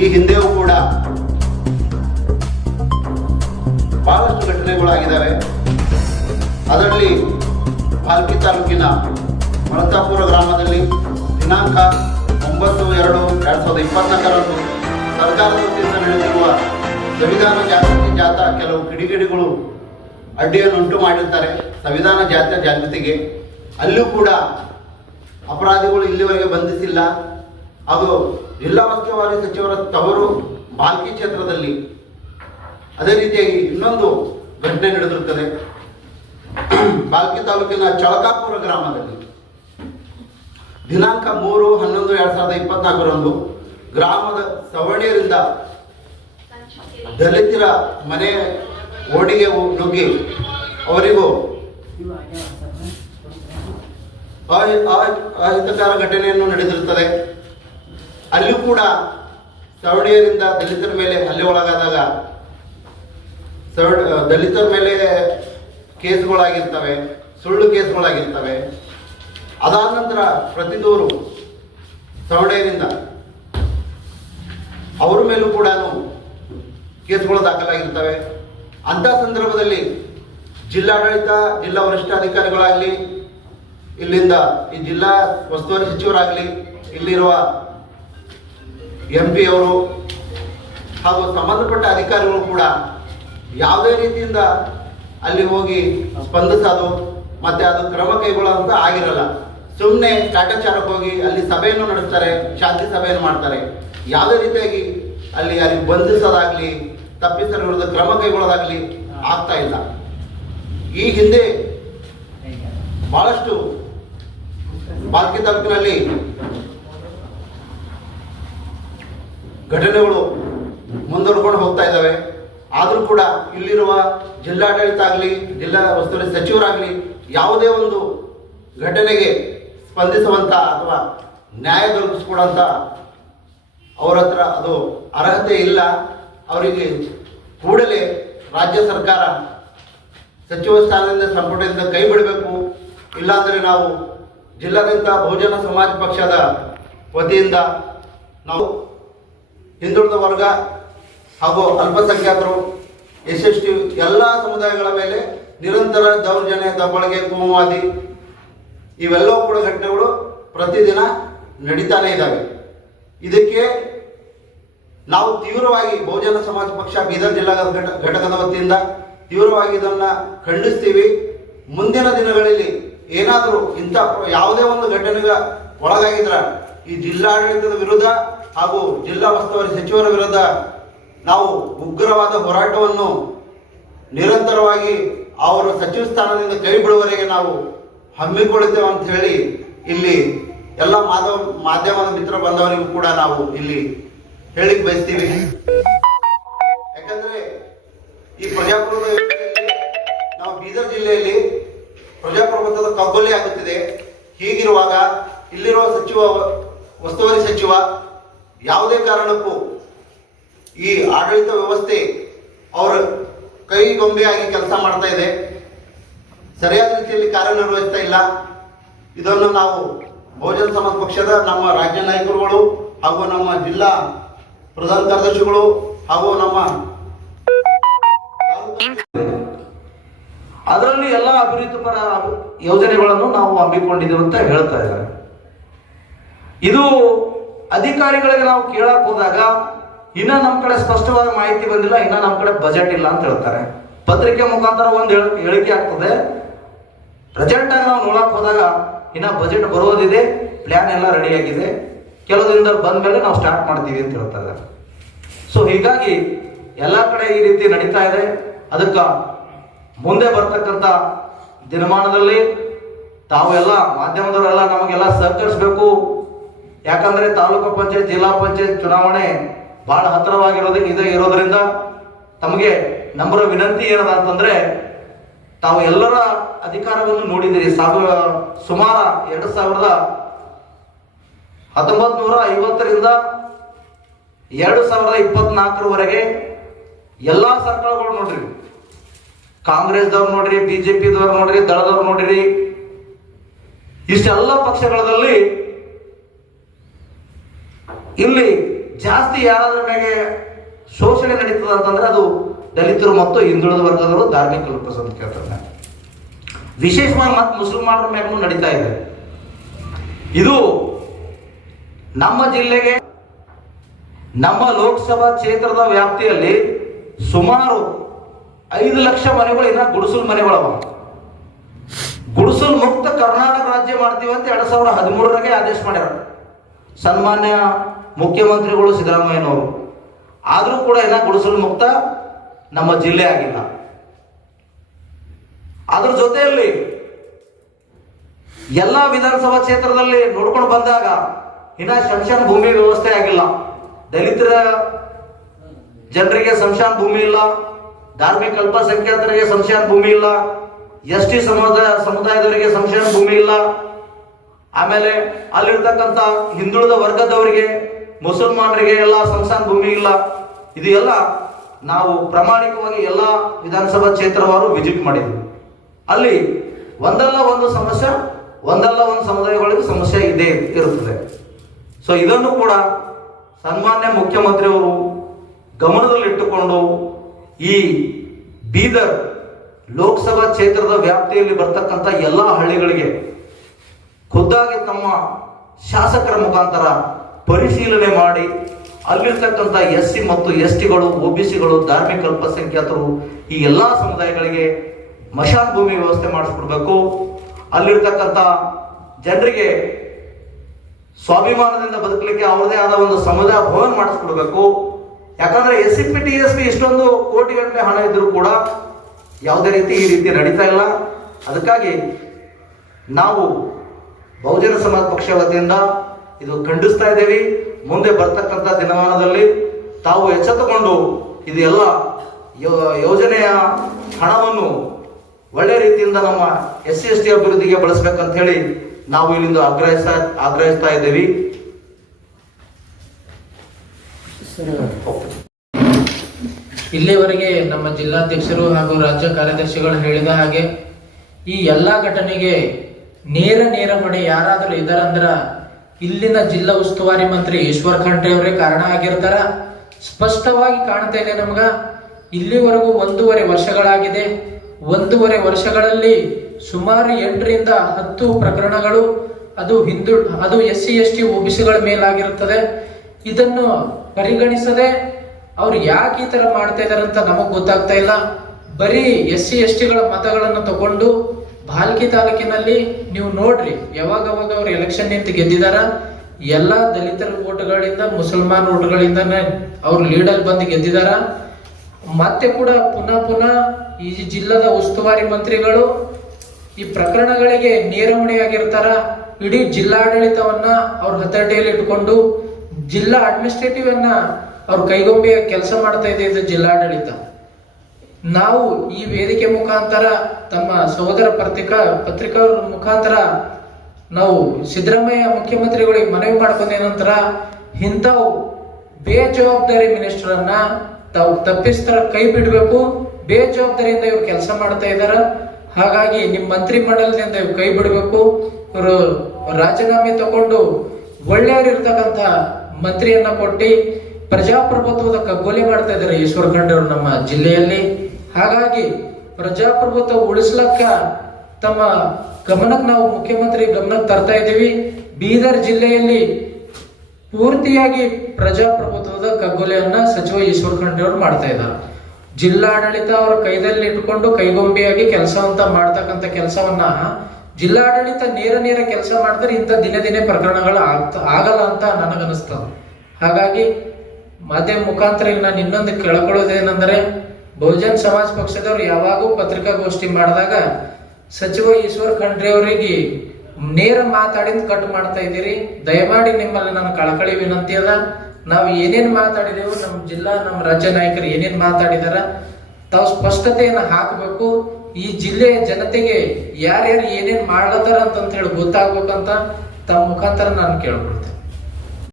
ಈ ಹಿಂದೆಯೂ ಕೂಡ ಬಹಳಷ್ಟು ಘಟನೆಗಳಾಗಿದ್ದಾವೆ. ಅದರಲ್ಲಿ ಭಾಲ್ಕಿ ತಾಲೂಕಿನ ಮಳತಾಪುರ ಗ್ರಾಮದಲ್ಲಿ ದಿನಾಂಕ 9/2/2024 ಸರ್ಕಾರದ ವತಿಯಿಂದ ನಡೆದಿರುವ ಸಂವಿಧಾನ ಜಾಗೃತಿ ಜಾಥಾ ಕೆಲವು ಕಿಡಿಗೇಡಿಗಳು ಅಡ್ಡಿಯನ್ನು ಉಂಟು ಮಾಡಿರ್ತಾರೆ ಸಂವಿಧಾನ ಜಾಥಾ ಜಾಗೃತಿಗೆ. ಅಲ್ಲೂ ಕೂಡ ಅಪರಾಧಿಗಳು ಇಲ್ಲಿವರೆಗೆ ಬಂಧಿಸಿಲ್ಲ. ಅದು ಜಿಲ್ಲಾ ಉಸ್ತುವಾರಿ ಸಚಿವರ ತವರು ಭಾಲ್ಕಿ ಕ್ಷೇತ್ರದಲ್ಲಿ. ಅದೇ ರೀತಿಯಾಗಿ ಇನ್ನೊಂದು ಘಟನೆ ನಡೆದಿರುತ್ತದೆ ಭಾಲ್ಕಿ ತಾಲೂಕಿನ ಚಳಕಾಪುರ ಗ್ರಾಮದಲ್ಲಿ ದಿನಾಂಕ 3/11/2024 ಗ್ರಾಮದ ಸವರ್ಣಿಯರಿಂದ ದಲಿತರ ಮನೆ ಓಡಿಗೆ ನುಗ್ಗಿ ಅವರಿಗೂ ಅಹಿತಕರ ಘಟನೆಯನ್ನು ನಡೆದಿರುತ್ತದೆ. ಅಲ್ಲೂ ಕೂಡ ಸವರ್ಣಿಯರಿಂದ ದಲಿತರ ಮೇಲೆ ಹಲ್ಲೆ ಒಳಗಾದಾಗ ದಲಿತರ ಮೇಲೆ ಕೇಸ್ಗಳಾಗಿರ್ತವೆ, ಸುಳ್ಳು ಕೇಸ್ಗಳಾಗಿರ್ತವೆ. ಅದಾದ ನಂತರ ಪ್ರತಿದೂರು ಸವರ್ಣಿಯರಿಂದ ಅವರ ಮೇಲೂ ಕೂಡ ಕೇಸ್ಗಳು ದಾಖಲಾಗಿರ್ತವೆ. ಅಂಥ ಸಂದರ್ಭದಲ್ಲಿ ಜಿಲ್ಲಾಡಳಿತ, ಜಿಲ್ಲಾ ವರಿಷ್ಠಾಧಿಕಾರಿಗಳಾಗಲಿ, ಇಲ್ಲಿಂದ ಈ ಜಿಲ್ಲಾ ಉಸ್ತುವಾರಿ ಸಚಿವರಾಗಲಿ, ಇಲ್ಲಿರುವ MP ಅವರು ಹಾಗೂ ಸಂಬಂಧಪಟ್ಟ ಅಧಿಕಾರಿಗಳು ಕೂಡ ಯಾವುದೇ ರೀತಿಯಿಂದ ಅಲ್ಲಿ ಹೋಗಿ ಸ್ಪಂದಿಸೋದು ಮತ್ತೆ ಅದು ಕ್ರಮ ಕೈಗೊಳ್ಳುವಂತ ಆಗಿರಲ್ಲ. ಸುಮ್ಮನೆ ಕಾಟಾಚಾರಕ್ಕೆ ಹೋಗಿ ಅಲ್ಲಿ ಸಭೆಯನ್ನು ನಡೆಸ್ತಾರೆ, ಶಾಂತಿ ಸಭೆಯನ್ನು ಮಾಡ್ತಾರೆ. ಯಾವುದೇ ರೀತಿಯಾಗಿ ಅಲ್ಲಿ ಯಾರಿಗೆ ಬಂಧಿಸೋದಾಗ್ಲಿ, ತಪ್ಪಿತರ ವಿರುದ್ಧ ಕ್ರಮ ಕೈಗೊಳ್ಳೋದಾಗ್ಲಿ ಆಗ್ತಾ ಇಲ್ಲ. ಈ ಹಿಂದೆ ಬಹಳಷ್ಟು ಭಾಲ್ಕಿ ತಾಲೂಕಿನಲ್ಲಿ ಘಟನೆಗಳು ಮುಂದುವರ್ಕೊಂಡು ಹೋಗ್ತಾ ಇದ್ದಾವೆ. ಆದರೂ ಕೂಡ ಇಲ್ಲಿರುವ ಜಿಲ್ಲಾಡಳಿತ ಆಗಲಿ, ಜಿಲ್ಲಾ ಉಸ್ತುವಾರಿ ಸಚಿವರಾಗಲಿ ಯಾವುದೇ ಒಂದು ಘಟನೆಗೆ ಸ್ಪಂದಿಸುವಂತ ಅಥವಾ ನ್ಯಾಯ ದೊರಕಿಸ್ಕೊಡುವಂತ ಅವರ ಹತ್ರ ಅದು ಅರ್ಹತೆ ಇಲ್ಲ. ಅವರಿಗೆ ಕೂಡಲೇ ರಾಜ್ಯ ಸರ್ಕಾರ ಸಚಿವ ಸ್ಥಾನದಿಂದ, ಸಂಪುಟದಿಂದ ಕೈ ಬಿಡಬೇಕು. ಇಲ್ಲಾಂದರೆ ನಾವು ಜಿಲ್ಲಾದ್ಯಂತ ಬಹುಜನ ಸಮಾಜ ಪಕ್ಷದ ವತಿಯಿಂದ ನಾವು ಹಿಂದುಳಿದ ವರ್ಗ ಹಾಗೂ ಅಲ್ಪಸಂಖ್ಯಾತರು, SST ಎಲ್ಲ ಸಮುದಾಯಗಳ ಮೇಲೆ ನಿರಂತರ ದೌರ್ಜನ್ಯ, ದಬ್ಬಳಿಕೆ, ಕೋಮುವಾದಿ ಇವೆಲ್ಲವೂ ಕೂಡ ಘಟನೆಗಳು ಪ್ರತಿದಿನ ನಡೀತಾನೆ ಇದ್ದಾವೆ. ಇದಕ್ಕೆ ನಾವು ತೀವ್ರವಾಗಿ ಬಹುಜನ ಸಮಾಜ ಪಕ್ಷ ಬೀದರ್ ಜಿಲ್ಲಾ ಘಟಕದ ವತಿಯಿಂದ ತೀವ್ರವಾಗಿ ಇದನ್ನು ಖಂಡಿಸ್ತೀವಿ. ಮುಂದಿನ ದಿನಗಳಲ್ಲಿ ಏನಾದರೂ ಇಂಥ ಯಾವುದೇ ಒಂದು ಘಟನೆಗೆ ಒಳಗಾಗಿದ್ರ ಈ ಜಿಲ್ಲಾಡಳಿತದ ವಿರುದ್ಧ ಹಾಗೂ ಜಿಲ್ಲಾ ಉಸ್ತುವಾರಿ ಸಚಿವರ ವಿರುದ್ಧ ನಾವು ಉಗ್ರವಾದ ಹೋರಾಟವನ್ನು ನಿರಂತರವಾಗಿ ಅವರ ಸಚಿವ ಸ್ಥಾನದಿಂದ ಕೈ ಬಿಡುವವರೆಗೆ ನಾವು ಹಮ್ಮಿಕೊಳ್ಳುತ್ತೇವೆ ಅಂತ ಹೇಳಿ ಇಲ್ಲಿ ಎಲ್ಲ ಮಾಧ್ಯಮದ ಮಿತ್ರ ಬಂದವರಿಗೂ ಕೂಡ ನಾವು ಇಲ್ಲಿ ಹೇಳಿಕ್ ಬಯಸ್ತೀವಿ. ಯಾಕಂದ್ರೆ ಈ ಪ್ರಜಾಪ್ರಭುತ್ವ ನಾವು ಬೀದರ್ ಜಿಲ್ಲೆಯಲ್ಲಿ ಪ್ರಜಾಪ್ರಭುತ್ವದ ಕಗ್ಗೊಲೆ ಆಗುತ್ತಿದೆ. ಹೀಗಿರುವಾಗ ಇಲ್ಲಿರುವ ಸಚಿವ, ಉಸ್ತುವಾರಿ ಸಚಿವ ಯಾವುದೇ ಕಾರಣಕ್ಕೂ ಈ ಆಡಳಿತ ವ್ಯವಸ್ಥೆ ಅವರ ಕೈಗೊಂಬೆಯಾಗಿ ಕೆಲಸ ಮಾಡ್ತಾ ಇದೆ, ಸರಿಯಾದ ರೀತಿಯಲ್ಲಿ ಕಾರ್ಯನಿರ್ವಹಿಸ್ತಾ ಇಲ್ಲ. ಇದನ್ನು ನಾವು ಬಹುಜನ ಸಮಾಜ ಪಕ್ಷದ ನಮ್ಮ ರಾಜ್ಯ ನಾಯಕರುಗಳು ಹಾಗೂ ನಮ್ಮ ಜಿಲ್ಲಾ ಪ್ರಧಾನ ಕಾರ್ಯದರ್ಶಿಗಳು ಹಾಗೂ ನಮ್ಮ ಅದರಲ್ಲಿ ಎಲ್ಲ ಅಭಿವೃದ್ಧಿ ಪರ ಯೋಜನೆಗಳನ್ನು ನಾವು ಹಮ್ಮಿಕೊಂಡಿದ್ದೇವೆ ಅಂತ ಹೇಳ್ತಾ ಇದ್ದಾರೆ. ಇದು ಅಧಿಕಾರಿಗಳಿಗೆ ನಾವು ಕೇಳಕ್ ಹೋದಾಗ ಇನ್ನ ನಮ್ಮ ಕಡೆ ಸ್ಪಷ್ಟವಾದ ಮಾಹಿತಿ ಬಂದಿಲ್ಲ, ಇನ್ನ ನಮ್ಮ ಕಡೆ ಬಜೆಟ್ ಇಲ್ಲ ಅಂತ ಹೇಳ್ತಾರೆ. ಪತ್ರಿಕೆ ಮುಖಾಂತರ ಒಂದು ಹೇಳಿಕೆ ಆಗ್ತದೆ. ಪ್ರೆಸೆಂಟ್ ಆಗಿ ನಾವು ನೋಡಕ್ ಹೋದಾಗ ಇನ್ನ ಬಜೆಟ್ ಬರೋದಿದೆ, ಪ್ಲಾನ್ ಎಲ್ಲ ರೆಡಿ ಆಗಿದೆ, ಕೆಲವು ದಿನದಲ್ಲಿ ಬಂದ ಮೇಲೆ ನಾವು ಸ್ಟಾರ್ಟ್ ಮಾಡ್ತೀವಿ ಅಂತ ಹೇಳ್ತಾ ಇದ್ದಾರೆ. ಸೊ ಹೀಗಾಗಿ ಎಲ್ಲ ಕಡೆ ಈ ರೀತಿ ನಡೀತಾ ಇದೆ. ಅದಕ್ಕೆ ಮುಂದೆ ಬರ್ತಕ್ಕಂಥ ದಿನಮಾನದಲ್ಲಿ ತಾವೆಲ್ಲ ಮಾಧ್ಯಮದವರೆಲ್ಲ ನಮಗೆಲ್ಲ ಸಹಕರಿಸಬೇಕು. ಯಾಕಂದ್ರೆ ತಾಲೂಕು ಪಂಚಾಯತ್, ಜಿಲ್ಲಾ ಪಂಚಾಯತ್ ಚುನಾವಣೆ ಬಹಳ ಇರೋದ್ರಿಂದ ತಮಗೆ ನಮ್ಮರ ವಿನಂತಿ ಏನದ ಅಂತಂದ್ರೆ, ತಾವು ಎಲ್ಲರ ಅಧಿಕಾರವನ್ನು ನೋಡಿದಿರಿ. ಸುಮಾರು 1950ರಿಂದ 2024ರವರೆಗೆ ಎಲ್ಲಾ ಸರ್ಕಾರಗಳು ನೋಡ್ರಿ, ಕಾಂಗ್ರೆಸ್ದವ್ರು ನೋಡ್ರಿ, ಬಿಜೆಪಿದವ್ರು ನೋಡ್ರಿ, ದಳದವ್ರು ನೋಡ್ರಿ, ಇಷ್ಟೆಲ್ಲ ಪಕ್ಷಗಳಲ್ಲಿ ಇಲ್ಲಿ ಜಾಸ್ತಿ ಯಾರಾದ್ರ ಮೇಲೆ ಶೋಷಣೆ ನಡೀತದ ಅಂತಂದ್ರೆ ಅದು ದಲಿತರು ಮತ್ತು ಹಿಂದುಳಿದ ವರ್ಗದವರು, ಧಾರ್ಮಿಕ ಅಲ್ಪಸಂಖ್ಯಾತರ, ವಿಶೇಷವಾಗಿ ಮತ್ತು ಮುಸಲ್ಮಾನರ ಮೇಲೂ ನಡೀತಾ ಇದೆ. ಇದು ನಮ್ಮ ಜಿಲ್ಲೆಗೆ, ನಮ್ಮ ಲೋಕಸಭಾ ಕ್ಷೇತ್ರದ ವ್ಯಾಪ್ತಿಯಲ್ಲಿ ಸುಮಾರು 5 ಲಕ್ಷ ಮನೆಗಳು ಇನ್ನ ಗುಡಿಸಲು ಮನೆಗಳವ. ಗುಡಿಸಲು ಮುಕ್ತ ಕರ್ನಾಟಕ ರಾಜ್ಯ ಮಾಡ್ತೀವಿ ಅಂತ 2013 ಆದೇಶ ಮಾಡ್ಯಾರ ಸನ್ಮಾನ್ಯ ಮುಖ್ಯಮಂತ್ರಿಗಳು ಸಿದ್ದರಾಮಯ್ಯನವರು. ಆದರೂ ಕೂಡ ಇನ್ನ ಗುಡಿಸಲು ಮುಕ್ತ ನಮ್ಮ ಜಿಲ್ಲೆ ಆಗಿಲ್ಲ. ಅದ್ರ ಜೊತೆಯಲ್ಲಿ ಎಲ್ಲ ವಿಧಾನಸಭಾ ಕ್ಷೇತ್ರದಲ್ಲಿ ನೋಡ್ಕೊಂಡು ಬಂದಾಗ ಇನ್ನ ಶಂಶಾನ ಭೂಮಿ ವ್ಯವಸ್ಥೆ ಆಗಿಲ್ಲ. ದಲಿತರ ಜನರಿಗೆ ಶಂಶಾನ ಭೂಮಿ ಇಲ್ಲ, ಧಾರ್ಮಿಕ ಅಲ್ಪಸಂಖ್ಯಾತರಿಗೆ ಶಂಶಾನ ಭೂಮಿ ಇಲ್ಲ, ST ಸಮುದಾಯದವರಿಗೆ ಶಂಶಾನ ಭೂಮಿ ಇಲ್ಲ. ಆಮೇಲೆ ಅಲ್ಲಿರ್ತಕ್ಕಂಥ ಹಿಂದುಳಿದ ವರ್ಗದವರಿಗೆ, ಮುಸಲ್ಮಾನರಿಗೆ ಎಲ್ಲ ಶಂಶಾನ ಭೂಮಿ ಇಲ್ಲ. ಇದು ಎಲ್ಲ ನಾವು ಪ್ರಾಮಾಣಿಕವಾಗಿ ಎಲ್ಲ ವಿಧಾನಸಭಾ ಕ್ಷೇತ್ರವಾರು ವಿಸಿಟ್ ಮಾಡಿದ್ವಿ. ಅಲ್ಲಿ ಒಂದಲ್ಲ ಒಂದು ಸಮಸ್ಯೆ, ಒಂದಲ್ಲ ಒಂದು ಸಮುದಾಯಗಳಿಗೆ ಸಮಸ್ಯೆ ಇದ್ದೇ ಇರುತ್ತದೆ. ಸೊ ಇದನ್ನು ಕೂಡ ಸನ್ಮಾನ್ಯ ಮುಖ್ಯಮಂತ್ರಿಯವರು ಗಮನದಲ್ಲಿಟ್ಟುಕೊಂಡು ಈ ಬೀದರ್ ಲೋಕಸಭಾ ಕ್ಷೇತ್ರದ ವ್ಯಾಪ್ತಿಯಲ್ಲಿ ಬರ್ತಕ್ಕಂಥ ಎಲ್ಲ ಹಳ್ಳಿಗಳಿಗೆ ಖುದ್ದಾಗಿ ತಮ್ಮ ಶಾಸಕರ ಮುಖಾಂತರ ಪರಿಶೀಲನೆ ಮಾಡಿ ಅಲ್ಲಿರ್ತಕ್ಕಂಥ SC ಮತ್ತು STಗಳು, OBCಗಳು, ಧಾರ್ಮಿಕ ಅಲ್ಪಸಂಖ್ಯಾತರು, ಈ ಎಲ್ಲ ಸಮುದಾಯಗಳಿಗೆ ಮಶಾನ್ ಭೂಮಿ ವ್ಯವಸ್ಥೆ ಮಾಡಿಸ್ಕೊಡ್ಬೇಕು. ಅಲ್ಲಿರ್ತಕ್ಕಂಥ ಜನರಿಗೆ ಸ್ವಾಭಿಮಾನದಿಂದ ಬದುಕಲಿಕ್ಕೆ ಅವರದೇ ಆದ ಒಂದು ಸಮುದಾಯ ಭವನ ಮಾಡಿಸ್ಕೊಡ್ಬೇಕು. ಯಾಕಂದ್ರೆ SCP TSP ಇಷ್ಟೊಂದು ಕೋಟಿಗಟ್ಟಲೆ ಹಣ ಇದ್ರೂ ಕೂಡ ಯಾವುದೇ ಈ ರೀತಿ ನಡೀತಾ ಇಲ್ಲ. ಅದಕ್ಕಾಗಿ ನಾವು ಬಹುಜನ ಸಮಾಜ ಪಕ್ಷ ವತಿಯಿಂದ ಇದು ಖಂಡಿಸ್ತಾ ಇದ್ದೇವೆ. ಮುಂದೆ ಬರ್ತಕ್ಕಂಥ ದಿನಮಾನದಲ್ಲಿ ತಾವು ಎಚ್ಚೆತ್ತುಕೊಂಡು ಇದು ಎಲ್ಲ ಯೋಜನೆಯ ಹಣವನ್ನು ಒಳ್ಳೆ ರೀತಿಯಿಂದ ನಮ್ಮ SC ST ಅಭಿವೃದ್ಧಿಗೆ ಬಳಸಬೇಕಂತ ಹೇಳಿ ನಾವು ಇಲ್ಲಿಂದ ಆಗ್ರಹಿಸ್ತಾ ಇದ್ದೇವೆ. ಇಲ್ಲಿವರೆಗೆ ನಮ್ಮ ಜಿಲ್ಲಾಧ್ಯಕ್ಷರು ಹಾಗೂ ರಾಜ್ಯ ಕಾರ್ಯದರ್ಶಿಗಳು ಹೇಳಿದ ಹಾಗೆ ಈ ಎಲ್ಲಾ ಘಟನೆಗೆ ನೇರ ಹೊಣೆ ಯಾರಾದರೂ ಇದಾರಂದ್ರ ಇಲ್ಲಿನ ಜಿಲ್ಲಾ ಉಸ್ತುವಾರಿ ಮಂತ್ರಿ ಈಶ್ವರ್ ಖಂಡ್ರೆ ಅವರೇ ಕಾರಣ ಆಗಿರ್ತಾರ. ಸ್ಪಷ್ಟವಾಗಿ ಕಾಣ್ತಾ ಇದೆ ನಮ್ಗ. ಇಲ್ಲಿವರೆಗೂ 1.5 ವರ್ಷಗಳಾಗಿದೆ. 1.5 ವರ್ಷಗಳಲ್ಲಿ ಸುಮಾರು 8 ರಿಂದ 10 ಪ್ರಕರಣಗಳು ಅದು SC ST OBCಗಳ ಮೇಲಾಗಿರುತ್ತದೆ. ಇದನ್ನು ಪರಿಗಣಿಸದೆ ಅವ್ರು ಯಾಕೆ ಈ ತರ ಮಾಡ್ತಾ ಇದಾರೆ ಅಂತ ನಮಗ್ ಗೊತ್ತಾಗ್ತಾ ಇಲ್ಲ. ಬರೀ SC STಗಳ ಮತಗಳನ್ನು ತಗೊಂಡು ಭಾಲ್ಕಿ ತಾಲೂಕಿನಲ್ಲಿ ನೀವು ನೋಡ್ರಿ, ಯಾವಾಗ ಅವ್ರು ಎಲೆಕ್ಷನ್ ನಿಂತು ಗೆದ್ದಿದಾರ. ಎಲ್ಲಾ ದಲಿತರ ಓಟ್ಗಳಿಂದ, ಮುಸಲ್ಮಾನ್ ಓಟ್ಗಳಿಂದಾನೆ ಅವ್ರು ಲೀಡಲ್ಲಿ ಬಂದು ಗೆದ್ದಿದಾರ. ಮತ್ತೆ ಕೂಡ ಪುನಃ ಈ ಜಿಲ್ಲಾದ ಉಸ್ತುವಾರಿ ಮಂತ್ರಿಗಳು ಈ ಪ್ರಕರಣಗಳಿಗೆ ನೇರವಣೆಯಾಗಿರ್ತಾರ. ಇಡೀ ಜಿಲ್ಲಾಡಳಿತವನ್ನ ಅವ್ರ ಹತೋಟಿಯಲ್ಲಿ ಇಟ್ಕೊಂಡು ಜಿಲ್ಲಾ ಅಡ್ಮಿನಿಸ್ಟ್ರೇಟಿವ್ ಅನ್ನ ಅವ್ರ ಕೈಗೊಂಬೆ ಕೆಲಸ ಮಾಡ್ತಾ ಇದೆ ಇದು ಜಿಲ್ಲಾಡಳಿತ. ನಾವು ಈ ವೇದಿಕೆ ಮುಖಾಂತರ ತಮ್ಮ ಸಹೋದರ ಪತ್ರಿಕಾ ಮುಖಾಂತರ ನಾವು ಸಿದ್ದರಾಮಯ್ಯ ಮುಖ್ಯಮಂತ್ರಿಗಳಿಗೆ ಮನವಿ ಮಾಡ್ಕೊಂಡ ನಂತರ ಇಂಥವು ಬೇಜವಾಬ್ದಾರಿ ಮಿನಿಸ್ಟರ್ ಅನ್ನ ತಾವು ತಪ್ಪಿಸ್ತರ ಕೈ ಬಿಡಬೇಕು. ಬೇಜವಾಬ್ದಾರಿಯಿಂದ ಇವ್ರು ಕೆಲಸ ಮಾಡ್ತಾ ಇದಾರ. ಹಾಗಾಗಿ ನಿಮ್ ಮಂತ್ರಿ ಮಂಡಲದಿಂದ ಇವ್ರು ಕೈ ಬಿಡಬೇಕು. ಇವರು ರಾಜೀನಾಮೆ ತಗೊಂಡು ಒಳ್ಳೆಯವರಿರ್ತಕ್ಕಂಥ ಮಂತ್ರಿಯನ್ನ ಕೊಟ್ಟಿ ಪ್ರಜಾಪ್ರಭುತ್ವದ ಕಗ್ಗೊಲೆ ಮಾಡ್ತಾ ಇದ್ದಾರೆ ಈಶ್ವರ್ ಖಂಡ್ರೆ ಅವರು ನಮ್ಮ ಜಿಲ್ಲೆಯಲ್ಲಿ. ಹಾಗಾಗಿ ಪ್ರಜಾಪ್ರಭುತ್ವ ಉಳಿಸ್ಲಕ್ಕ ತಮ್ಮ ಗಮನಕ್ಕೆ ನಾವು ಮುಖ್ಯಮಂತ್ರಿ ಗಮನಕ್ಕೆ ತರ್ತಾ ಇದ್ದೀವಿ. ಬೀದರ್ ಜಿಲ್ಲೆಯಲ್ಲಿ ಪೂರ್ತಿಯಾಗಿ ಪ್ರಜಾಪ್ರಭುತ್ವದ ಕಗ್ಗೊಲೆಯನ್ನ ಸಚಿವ ಈಶ್ವರ್ ಖಂಡ್ರೆ ಅವರು ಮಾಡ್ತಾ ಇದ್ದಾರೆ. ಜಿಲ್ಲಾಡಳಿತ ಅವರ ಕೈದಲ್ಲಿ ಇಟ್ಕೊಂಡು ಕೈಗೊಂಬೆಯಾಗಿ ಕೆಲಸವಂತ ಮಾಡ್ತಕ್ಕಂಥ ಕೆಲಸವನ್ನ ಜಿಲ್ಲಾಡಳಿತ ನೇರ ಕೆಲಸ ಮಾಡಿದ್ರೆ ಇಂಥ ದಿನೇ ಪ್ರಕರಣಗಳು ಆಗಲ್ಲ ಅಂತ ನನಗನ್ನಿಸ್ತದ. ಹಾಗಾಗಿ ಮಾಧ್ಯಮ ಮುಖಾಂತರ ನಾನು ಇನ್ನೊಂದು ಕೇಳ್ಕೊಳ್ಳೋದೇನೆಂದ್ರೆ, ಬಹುಜನ್ ಸಮಾಜ್ ಪಕ್ಷದವರು ಯಾವಾಗೂ ಪತ್ರಿಕಾಗೋಷ್ಠಿ ಮಾಡಿದಾಗ ಸಚಿವ ಈಶ್ವರ್ ಖಂಡ್ರೆ ಅವರಿಗೆ ನೇರ ಮಾತಾಡಿದ್ ಕಟ್ ಮಾಡ್ತಾ ಇದ್ದೀರಿ. ದಯಮಾಡಿ ನಿಮ್ಮಲ್ಲಿ ನನ್ನ ಕಳಕಳಿ ವಿನಂತಿ ಅದ. ನಾವು ಏನೇನ್ ಮಾತಾಡಿದೆವು, ನಮ್ಮ ರಾಜ್ಯ ನಾಯಕರು ಏನೇನ್ ಮಾತಾಡಿದಾರ ತಾವು ಸ್ಪಷ್ಟತೆಯನ್ನ ಹಾಕಬೇಕು. ಈ ಜಿಲ್ಲೆಯ ಜನತೆಗೆ ಯಾರ್ಯಾರು ಏನೇನ್ ಮಾಡ್ಲತ್ತಾರ ಅಂತ ಹೇಳಿ ಗೊತ್ತಾಗ್ಬೇಕಂತ ತಮ್ಮ ಮುಖಾಂತರ ನಾನು ಕೇಳ್ಕೊಳ್ತೇನೆ.